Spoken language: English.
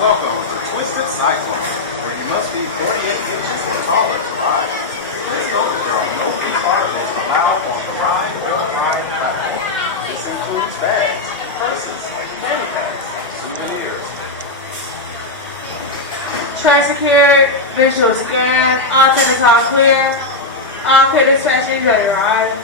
Welcome to Twisted Cyclone, where you must be 48 inches or taller to ride. Please note that there are no big articles allowed on the ride or ride platform. This includes bags, purses, candy bags, souvenirs. Tray secured, visual scan, all tenants all clear, all clear dispatch, enjoy your ride.